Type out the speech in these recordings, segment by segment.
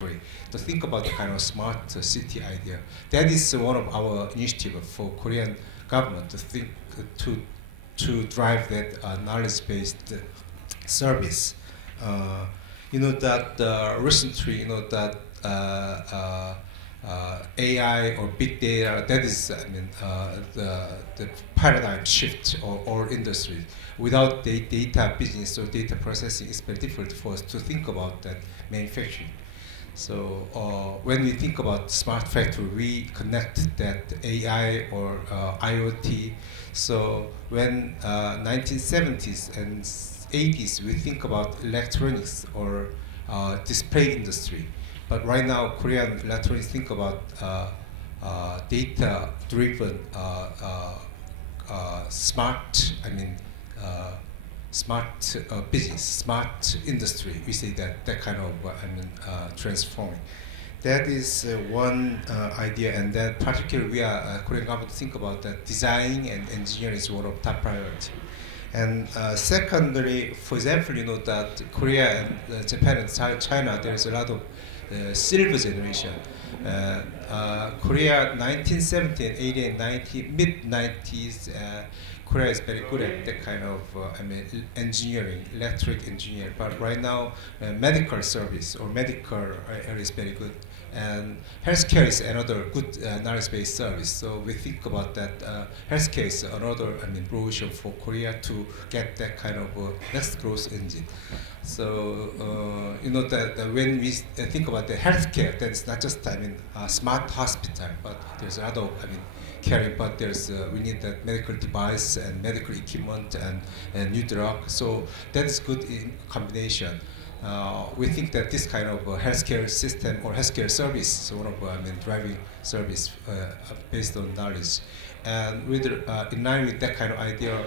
to think about the kind of smart city idea. That is one of our initiatives for Korean government to think to drive that knowledge-based service. You know that recently, you know that AI or big data, that is, I mean, the paradigm shift or industry. Without the data business or data processing, it's very difficult for us to think about that manufacturing. So when we think about smart factory, we connect that AI or IoT. So when 1970s and 80s, we think about electronics or display industry. But right now, Korean electronics think about data-driven smart, smart business, smart industry. We say that kind of transforming. That is one idea, and that particularly we are Korean government think about that design and engineering is one of top priority. And secondly, for example, you know that Korea and Japan and China, there's a lot of silver generation. Korea 1970 and 80 and 90, mid-90s, Korea is very good at that kind of engineering, electric engineering. But right now, medical service or medical area is very good. And healthcare is another good knowledge-based service. So we think about that. Healthcare is another brochure for Korea to get that kind of next growth engine. So you know that when we think about the healthcare, that's not just a smart hospital, but there's a lot of caring. But there's we need that medical device and medical equipment and new drug. So that is good in combination. We think that this kind of healthcare system or healthcare service is one of driving service based on knowledge. And with, in line with that kind of idea,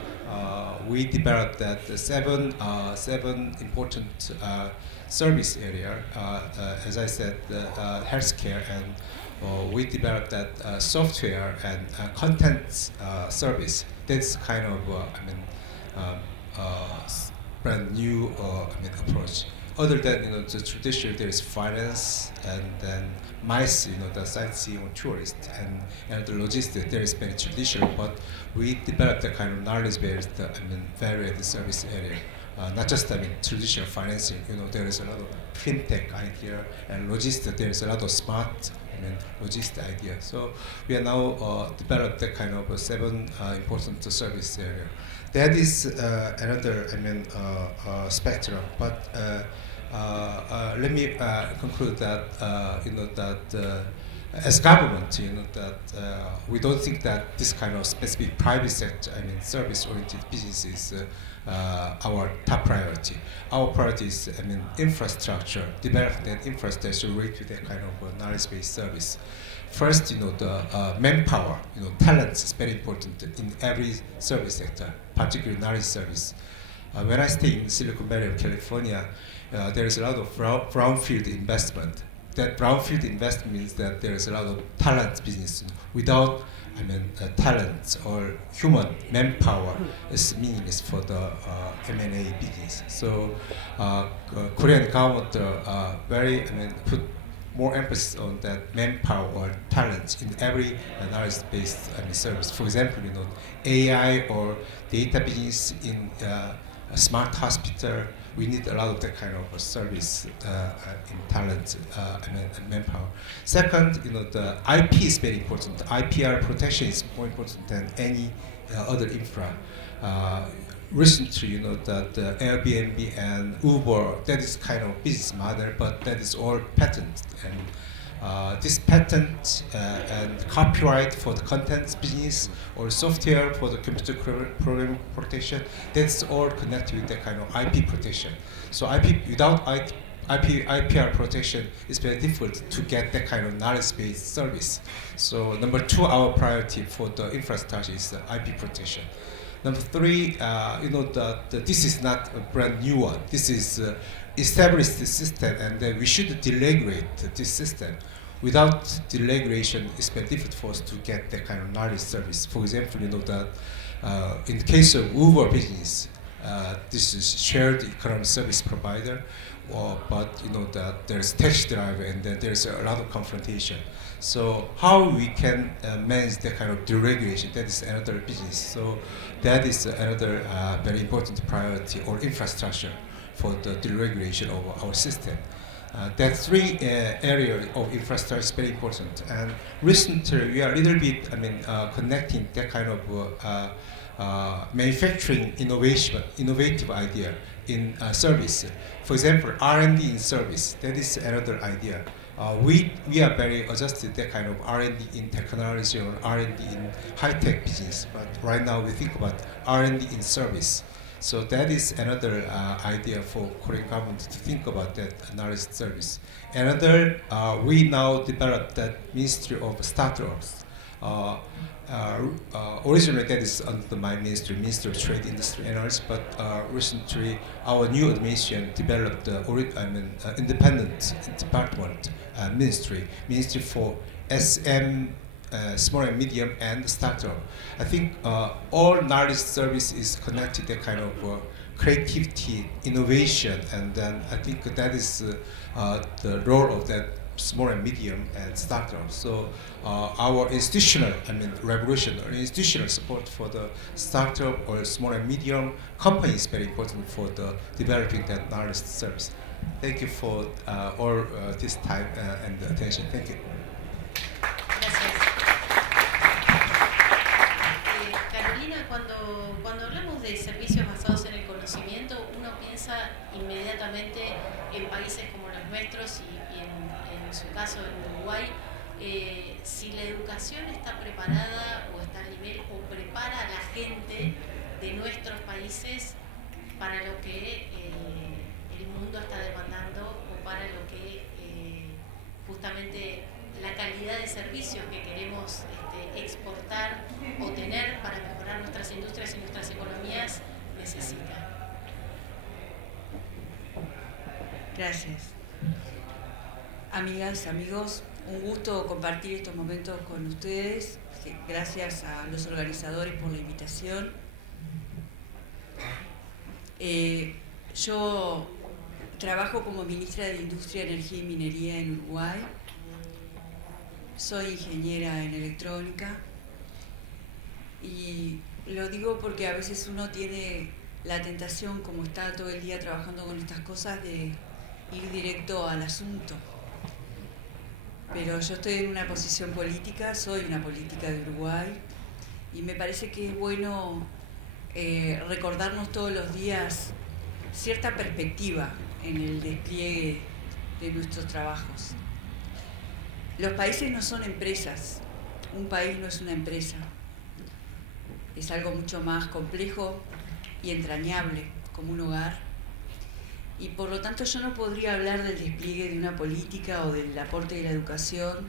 we developed that seven important service area. As I said, healthcare, and we developed that software and content service. That's kind of brand new approach. Other than the traditional, there is finance, and then MICE, the sightseeing or tourist, and the logistics. There is very traditional, but we developed a kind of knowledge-based, varied service area. Not just traditional financing. There is a lot of fintech idea and logistics. There is a lot of smart logistic idea. So we are now developed that kind of seven important service area. That is another spectrum. But let me conclude that as government, that we don't think that this kind of specific private sector, service-oriented business is our top priority. Our priority is, infrastructure, developing that infrastructure related to that kind of knowledge-based service. First, the manpower, talents is very important in every service sector, particularly knowledge service. When I stay in Silicon Valley of California, there is a lot of brownfield investment. That brownfield investment means that there is a lot of talent business. Without talent or human manpower is meaningless for the M&A business. So Korean government very put more emphasis on that manpower or talent in every knowledge-based service. For example, AI or data business in a smart hospital. We need a lot of that kind of service in talent and manpower. Second, the IP is very important. The IPR protection is more important than any other infra. Recently, that Airbnb and Uber, that is kind of business model, but that is all patent. And this patent and copyright for the content business or software for the computer program protection, that's all connected with that kind of IP protection. So without IPR protection, it's very difficult to get that kind of knowledge-based service. So number two, our priority for the infrastructure is the IP protection. Number three, this is not a brand new one. This is established system, and we should deregulate this system. Without deregulation, it's very difficult for us to get that kind of knowledge service. For example, that in the case of Uber business, this is shared economic service provider. but that there's taxi driver and then there's a lot of confrontation. So how we can manage that kind of deregulation? That is another business. So that is another very important priority or infrastructure for the deregulation of our system. That three areas of infrastructure is very important. And recently, we are a little bit, connecting that kind of manufacturing innovative idea in service. For example, R&D in service. That is another idea. We are very adjusted that kind of R&D in technology or R&D in high-tech business. But right now, we think about R&D in service. So that is another idea for Korean government to think about that knowledge service. Another, we now developed that Ministry of Startups. Originally, that is under my ministry, Ministry of Trade, Industry, and Arts. But recently, our new administration developed the independent department, Ministry for SM, small and medium, and startup. I think all knowledge service is connected to that kind of creativity, innovation, and then I think that is the role of that small and medium and startup. So our institutional, revolution or institutional support for the startup or small and medium company is very important for the developing that knowledge service. Thank you for all this time and attention. Thank you. Carolina, cuando hablamos de servicios basados en el conocimiento, uno piensa inmediatamente en países como los nuestros y en su caso en Uruguay. Si la educación está preparada o está al nivel o prepara a la gente de nuestros países para lo que el mundo está demandando o para lo que justamente la calidad de servicios que queremos exportar o tener para mejorar nuestras industrias y nuestras economías necesita. Gracias. Amigas, amigos, un gusto compartir estos momentos con ustedes. Gracias a los organizadores por la invitación. Yo trabajo como ministra de Industria, Energía y Minería en Uruguay. Soy ingeniera en electrónica y lo digo porque a veces uno tiene la tentación, como está todo el día trabajando con estas cosas, de ir directo al asunto. Pero yo estoy en una posición política, soy una política de Uruguay y me parece que es bueno recordarnos todos los días cierta perspectiva en el despliegue de nuestros trabajos. Los países no son empresas, un país no es una empresa, es algo mucho más complejo y entrañable, como un hogar, y por lo tanto yo no podría hablar del despliegue de una política o del aporte de la educación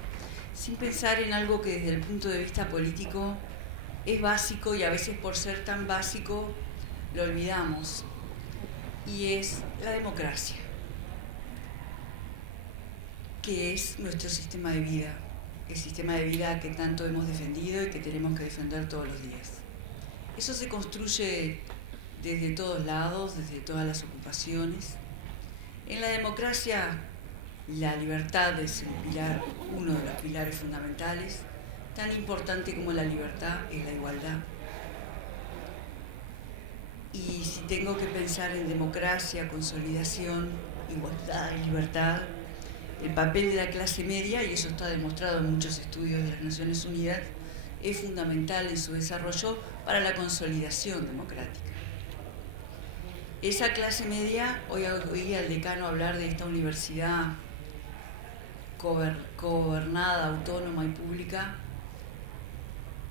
sin pensar en algo que desde el punto de vista político es básico y a veces por ser tan básico lo olvidamos, y es la democracia, que es nuestro sistema de vida, el sistema de vida que tanto hemos defendido y que tenemos que defender todos los días. Eso se construye desde todos lados, desde todas las ocupaciones. En la democracia, la libertad es el pilar, uno de los pilares fundamentales. Tan importante como la libertad es la igualdad. Y si tengo que pensar en democracia, consolidación, igualdad y libertad, el papel de la clase media, y eso está demostrado en muchos estudios de las Naciones Unidas, es fundamental en su desarrollo para la consolidación democrática. Esa clase media, hoy oí al decano hablar de esta universidad gobernada, autónoma y pública,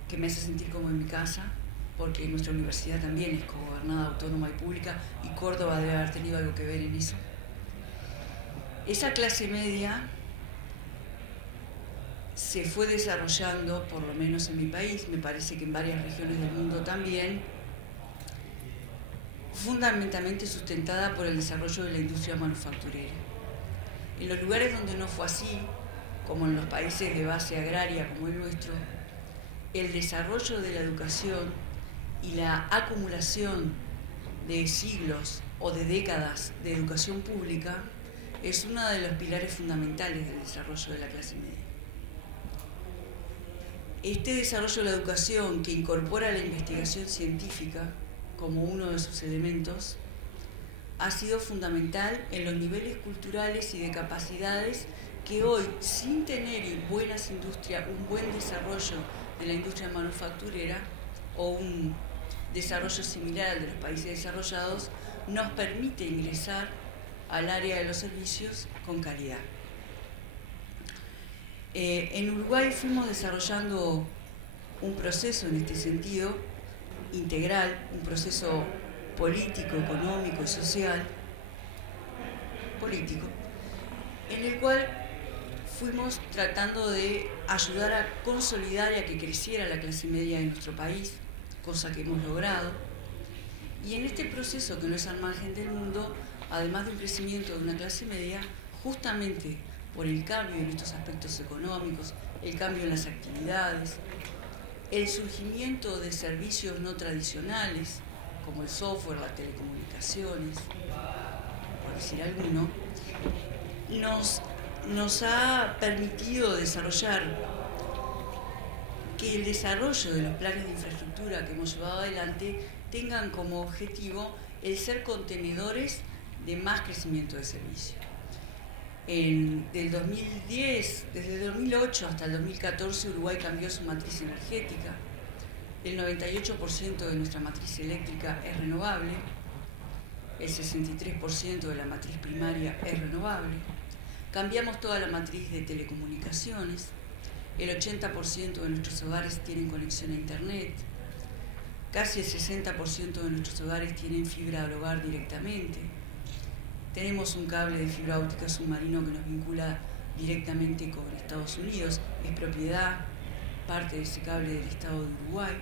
que me hace sentir como en mi casa, porque nuestra universidad también es gobernada, autónoma y pública, y Córdoba debe haber tenido algo que ver en eso. Esa clase media se fue desarrollando, por lo menos en mi país, me parece que en varias regiones del mundo también, fundamentalmente sustentada por el desarrollo de la industria manufacturera. En los lugares donde no fue así, como en los países de base agraria como el nuestro, el desarrollo de la educación y la acumulación de siglos o de décadas de educación pública es uno de los pilares fundamentales del desarrollo de la clase media. Este desarrollo de la educación, que incorpora la investigación científica como uno de sus elementos, ha sido fundamental en los niveles culturales y de capacidades que hoy, sin tener buenas industrias, un buen desarrollo de la industria manufacturera o un desarrollo similar al de los países desarrollados, nos permite ingresar al área de los servicios con calidad. En Uruguay fuimos desarrollando un proceso en este sentido, integral, un proceso político, económico y social, político, en el cual fuimos tratando de ayudar a consolidar y a que creciera la clase media de nuestro país, cosa que hemos logrado. Y en este proceso, que no es al margen del mundo, además de un crecimiento de una clase media, justamente por el cambio en estos aspectos económicos, el cambio en las actividades, el surgimiento de servicios no tradicionales, como el software, las telecomunicaciones, por decir alguno, nos ha permitido desarrollar que el desarrollo de los planes de infraestructura que hemos llevado adelante tengan como objetivo el ser contenedores de más crecimiento de servicio. Desde el 2008 hasta el 2014, Uruguay cambió su matriz energética. El 98% de nuestra matriz eléctrica es renovable, el 63% de la matriz primaria es renovable. Cambiamos toda la matriz de telecomunicaciones, el 80% de nuestros hogares tienen conexión a Internet, casi el 60% de nuestros hogares tienen fibra al hogar directamente. Tenemos un cable de fibra óptica submarino que nos vincula directamente con Estados Unidos, es propiedad, parte de ese cable del Estado de Uruguay.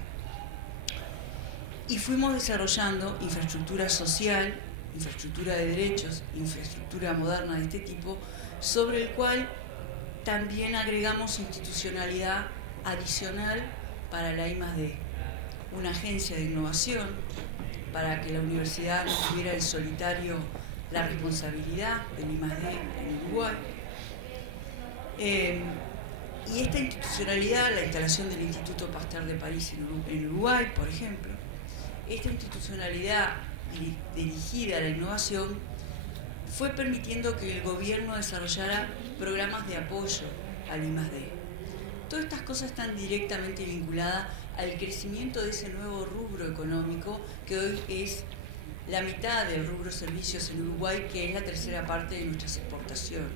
Y fuimos desarrollando infraestructura social, infraestructura de derechos, infraestructura moderna de este tipo, sobre el cual también agregamos institucionalidad adicional para la I+D, una agencia de innovación para que la universidad no tuviera en solitario la responsabilidad del I+D en Uruguay. Y esta institucionalidad, la instalación del Instituto Pasteur de París en Uruguay, por ejemplo, esta institucionalidad dirigida a la innovación fue permitiendo que el gobierno desarrollara programas de apoyo al I+D. Todas estas cosas están directamente vinculadas al crecimiento de ese nuevo rubro económico que hoy es la mitad del rubro servicios en Uruguay, que es la tercera parte de nuestras exportaciones.